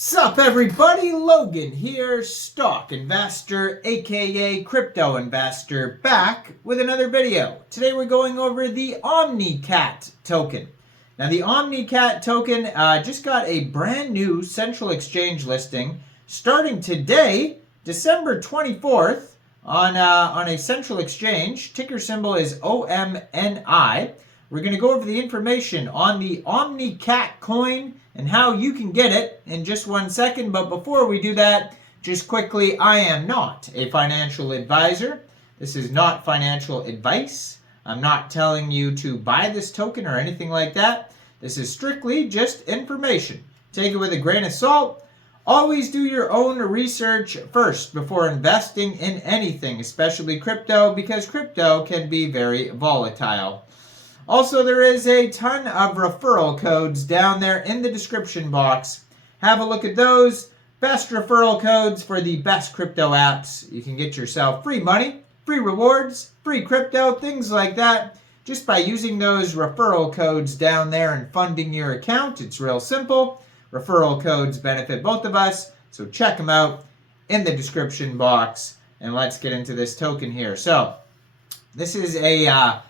Sup everybody, Logan here, stock investor aka crypto investor, back with another video. Today we're going over the Omnicat token. Now the Omnicat token just got a brand new central exchange listing starting today, December 24th on a central exchange. Ticker symbol is OMNI. We're going to go over the information on the Omnicat coin and how you can get it in just 1 second. But before we do that, just quickly, I am not a financial advisor. This is not financial advice. I'm not telling you to buy this token or anything like that. This is strictly just information. Take it with a grain of salt. Always do your own research first before investing in anything, especially crypto, because crypto can be very volatile. Also, there is a ton of referral codes down there in the description box. Have a look at those. Best referral codes for the best crypto apps. You can get yourself free money, free rewards, free crypto, things like that, just by using those referral codes down there and funding your account. It's real simple. Referral codes benefit both of us, so check them out in the description box. And let's get into this token here. So, this is a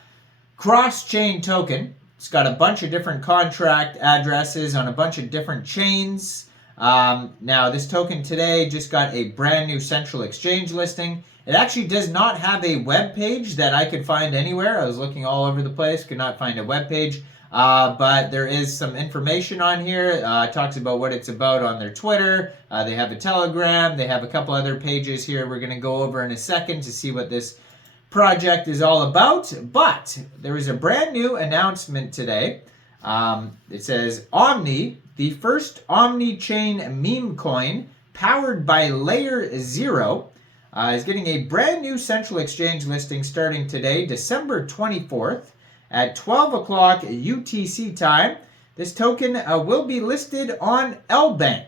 cross-chain token. It's got a bunch of different contract addresses on a bunch of different chains. Now, this token today just got a brand new central exchange listing. It actually does not have a web page that I could find anywhere. I was looking all over the place, could not find a web page. But there is some information on here. It talks about what it's about on their Twitter. They have a Telegram. They have a couple other pages here we're going to go over in a second to see what this project is all about. But there is a brand new announcement today. It says Omni, the first Omnichain meme coin powered by Layer 0, is getting a brand new central exchange listing starting today, December 24th at 12 o'clock UTC time. This token will be listed on Lbank.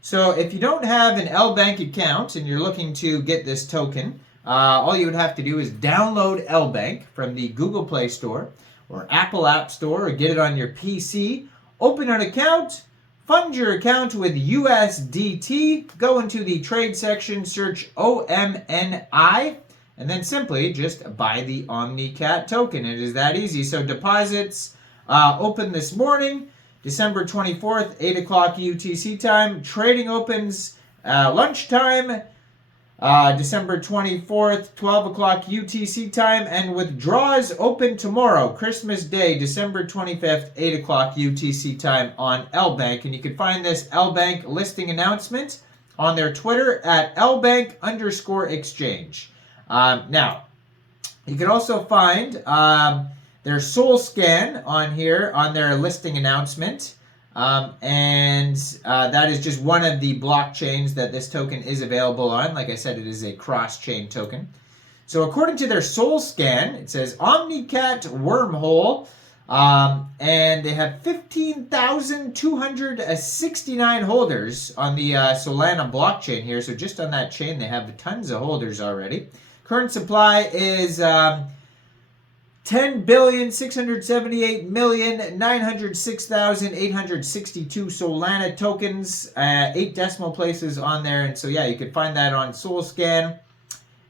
So if you don't have an Lbank account and you're looking to get this token, all you would have to do is download Lbank from the Google Play Store or Apple App Store, or get it on your PC, open an account, fund your account with USDT, go into the trade section, search OMNI, and then simply just buy the Omnicat token. It is that easy. So deposits open this morning, December 24th, 8 o'clock UTC time. Trading opens lunchtime, December 24th, 12 o'clock UTC time, and withdrawals open tomorrow, Christmas Day, December 25th, 8 o'clock UTC time on Lbank. And you can find this Lbank listing announcement on their Twitter at Lbank_exchange. Now, you can also find their Soul Scan on here on their listing announcement. And that is just one of the blockchains that this token is available on. Like I said, it is a cross-chain token. So according to their Soul Scan, it says Omnicat wormhole, and they have 15,269 holders on the Solana blockchain here. So just on that chain, they have tons of holders already. Current supply is 10,678,906,862 Solana tokens, 8 decimal places on there. And so, yeah, you can find that on SoulScan.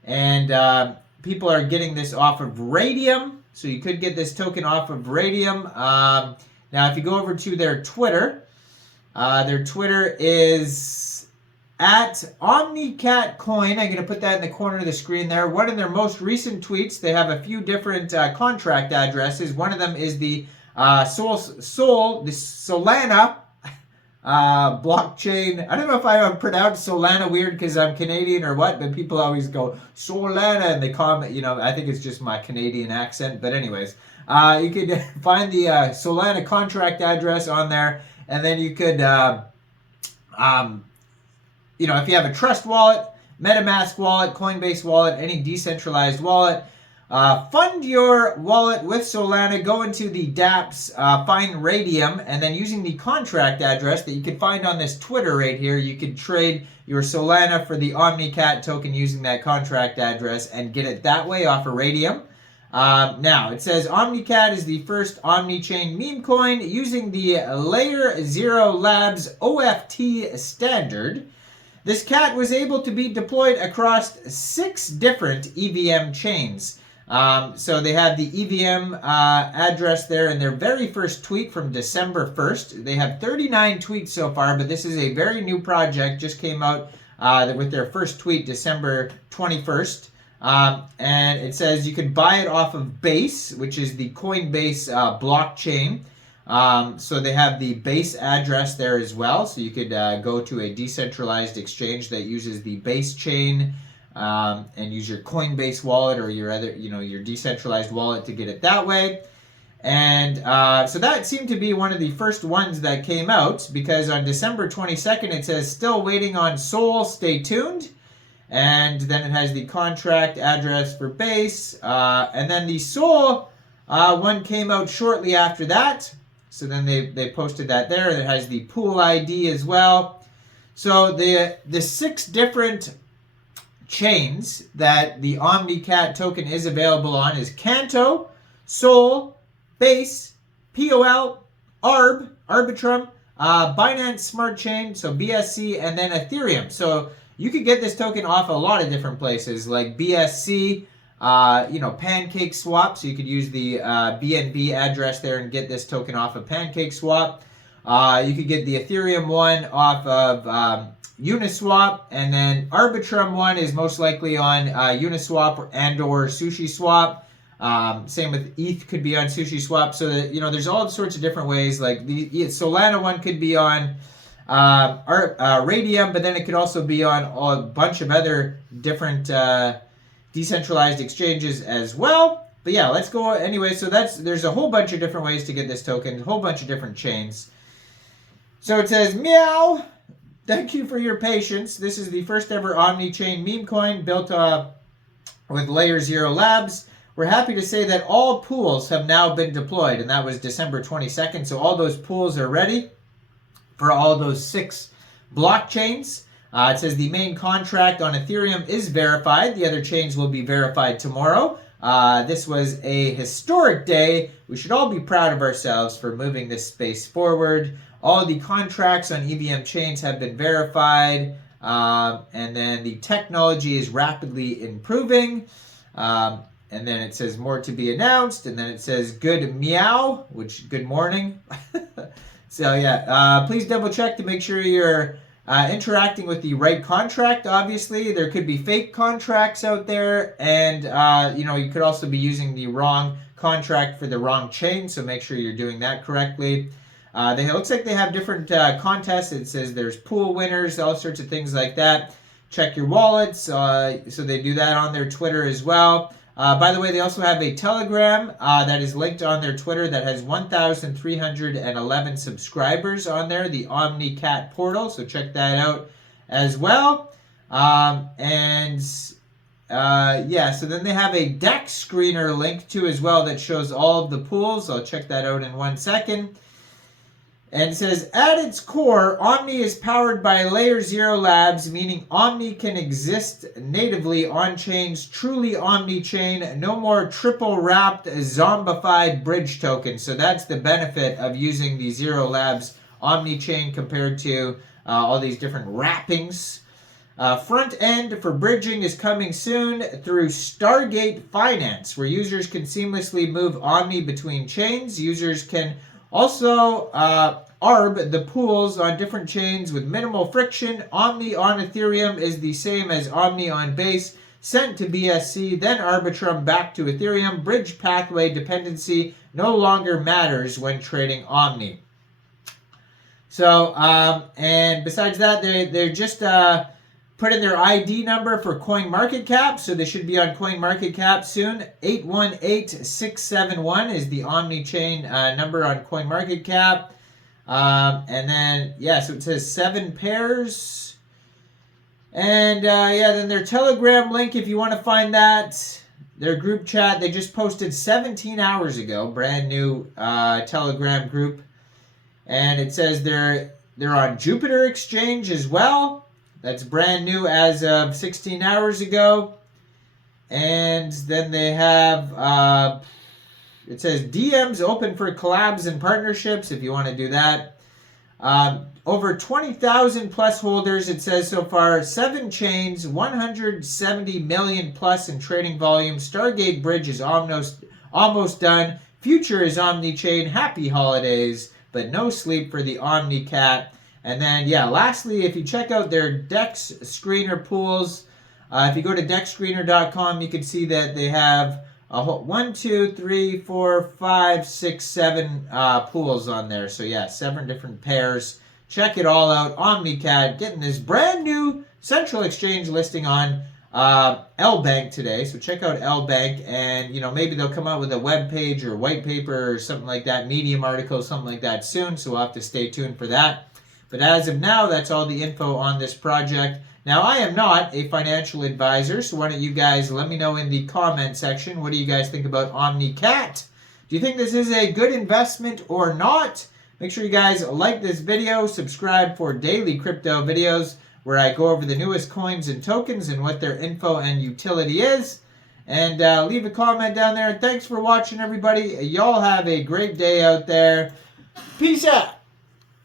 And people are getting this off of Radium. So you could get this token off of Radium. Now, if you go over to their Twitter is at Omnicat Coin. I'm going to put that in the corner of the screen there. One of their most recent tweets, they have a few different contract addresses. One of them is the Solana blockchain. I don't know if I pronounce Solana weird because I'm Canadian or what, but people always go Solana and they comment, I think it's just my Canadian accent. But anyways, you could find the Solana contract address on there, and then you could if you have a Trust wallet, MetaMask wallet, Coinbase wallet, any decentralized wallet, fund your wallet with Solana, go into the dApps, find Radium, and then using the contract address that you can find on this Twitter right here, you could trade your Solana for the Omnicat token using that contract address and get it that way off of Radium. Now, it says Omnicat is the first Omnichain meme coin using the Layer 0 Labs OFT standard. This cat was able to be deployed across 6 different EVM chains. So they have the EVM address there in their very first tweet from December 1st. They have 39 tweets so far, but this is a very new project. Just came out with their first tweet December 21st. And it says you could buy it off of Base, which is the Coinbase blockchain. So they have the Base address there as well. So you could go to a decentralized exchange that uses the Base chain and use your Coinbase wallet or your other, your decentralized wallet to get it that way. And so that seemed to be one of the first ones that came out, because on December 22nd it says still waiting on Sol, stay tuned. And then it has the contract address for Base. And then the Sol one came out shortly after that. So then they posted that there. It has the pool ID as well. So the 6 different chains that the Omnicat token is available on is Canto, Sol, Base, POL, ARB, Arbitrum, Binance Smart Chain, so BSC, and then Ethereum. So you could get this token off a lot of different places like BSC, Pancake Swap. So you could use the BNB address there and get this token off of Pancake Swap. You could get the Ethereum one off of Uniswap, and then Arbitrum one is most likely on Uniswap and or SushiSwap. Same with ETH could be on SushiSwap. So that, there's all sorts of different ways. Like the Solana one could be on Radium, but then it could also be on a bunch of other different decentralized exchanges as well. But yeah, let's go anyway. So there's a whole bunch of different ways to get this token, a whole bunch of different chains. So it says, meow. Thank you for your patience. This is the first ever Omnichain meme coin built with Layer 0 Labs. We're happy to say that all pools have now been deployed, and that was December 22nd. So all those pools are ready for all those 6 blockchains. It says the main contract on Ethereum is verified. The other chains will be verified tomorrow. This was a historic day. We should all be proud of ourselves for moving this space forward. All the contracts on EVM chains have been verified, and then the technology is rapidly improving. And then it says more to be announced, and then it says good meow, which good morning. So yeah, please double check to make sure you're interacting with the right contract. Obviously, there could be fake contracts out there, and you could also be using the wrong contract for the wrong chain. So make sure you're doing that correctly. It looks like they have different contests. It says there's pool winners, all sorts of things like that. Check your wallets. So they do that on their Twitter as well. By the way, they also have a Telegram that is linked on their Twitter that has 1,311 subscribers on there, the Omnicat portal. So check that out as well. So then they have a deck screener link too as well that shows all of the pools. I'll check that out in 1 second. And it says, at its core, Omni is powered by Layer 0 Labs, meaning Omni can exist natively on chains, truly Omnichain, no more triple-wrapped, zombified bridge tokens. So that's the benefit of using the 0 Labs Omnichain compared to all these different wrappings. Front end for bridging is coming soon through Stargate Finance, where users can seamlessly move Omni between chains. Users can also ARB the pools on different chains with minimal friction. Omni on Ethereum is the same as Omni on Base, sent to BSC, then Arbitrum back to Ethereum. Bridge pathway dependency no longer matters when trading Omni. So, and besides that, they're just put in their ID number for CoinMarketCap, so they should be on CoinMarketCap soon. 818671 is the Omnichain number on CoinMarketCap. And then, so it says 7 pairs. And then their Telegram link, if you want to find that. Their group chat, they just posted 17 hours ago, brand new Telegram group. And it says they're on Jupiter Exchange as well. That's brand new as of 16 hours ago. And then they have, it says DMs open for collabs and partnerships if you want to do that. Over 20,000 plus holders, it says so far. 7 chains, 170 million plus in trading volume. Stargate Bridge is almost done. Future is Omnichain. Happy holidays, but no sleep for the Omnicat. And then, yeah, lastly, if you check out their DEX screener pools, if you go to dexscreener.com, you can see that they have a whole 1, 2, 3, 4, 5, 6, 7 pools on there. So yeah, 7 different pairs. Check it all out. Omnicat getting this brand new central exchange listing on Lbank today. So check out Lbank, and maybe they'll come out with a web page or white paper or something like that, Medium article, something like that soon. So we'll have to stay tuned for that. But as of now, that's all the info on this project. Now, I am not a financial advisor, so why don't you guys let me know in the comment section, what do you guys think about Omnicat? Do you think this is a good investment or not? Make sure you guys like this video, subscribe for daily crypto videos where I go over the newest coins and tokens and what their info and utility is. And leave a comment down there. Thanks for watching, everybody. Y'all have a great day out there. Peace out.